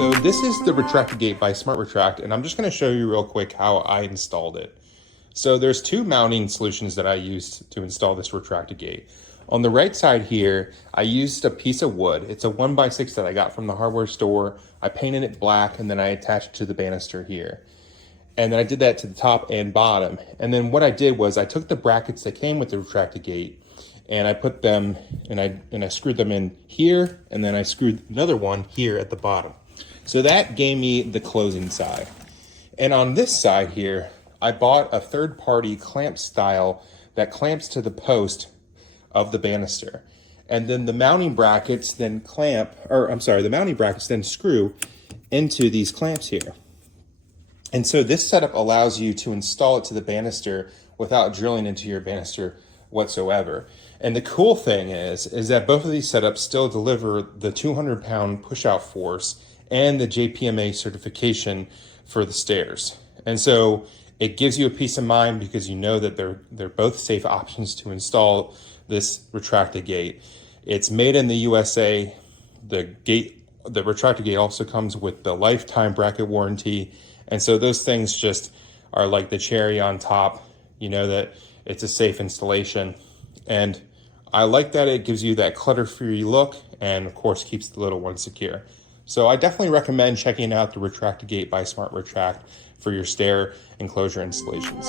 So this is the Retract-A-Gate by Smart Retract, and I'm just going to show you real quick how I installed it. So there's two mounting solutions that I used to install this Retract-A-Gate. On the right side here, I used a piece of wood. It's a 1x6 that I got from the hardware store. I painted it black and then I attached it to the banister here. And then I did that to the top and bottom. And then what I did was I took the brackets that came with the Retract-A-Gate and I put them and I screwed them in here, and then I screwed another one here at the bottom. So that gave me the closing side. And on this side here, I bought a third-party clamp style that clamps to the post of the banister. And then the mounting brackets then the mounting brackets then screw into these clamps here. And so this setup allows you to install it to the banister without drilling into your banister whatsoever. And the cool thing is that both of these setups still deliver the 200-pound push-out force and the JPMA certification for the stairs. And so it gives you a peace of mind because you know that they're both safe options to install this Retract-A-Gate. It's made in the USA. The Retract-A-Gate also comes with the lifetime bracket warranty. And so those things just are like the cherry on top. You know that it's a safe installation. And I like that it gives you that clutter-free look and of course keeps the little one secure. So I definitely recommend checking out the Retract-A-Gate by Smart Retract for your stair enclosure installations.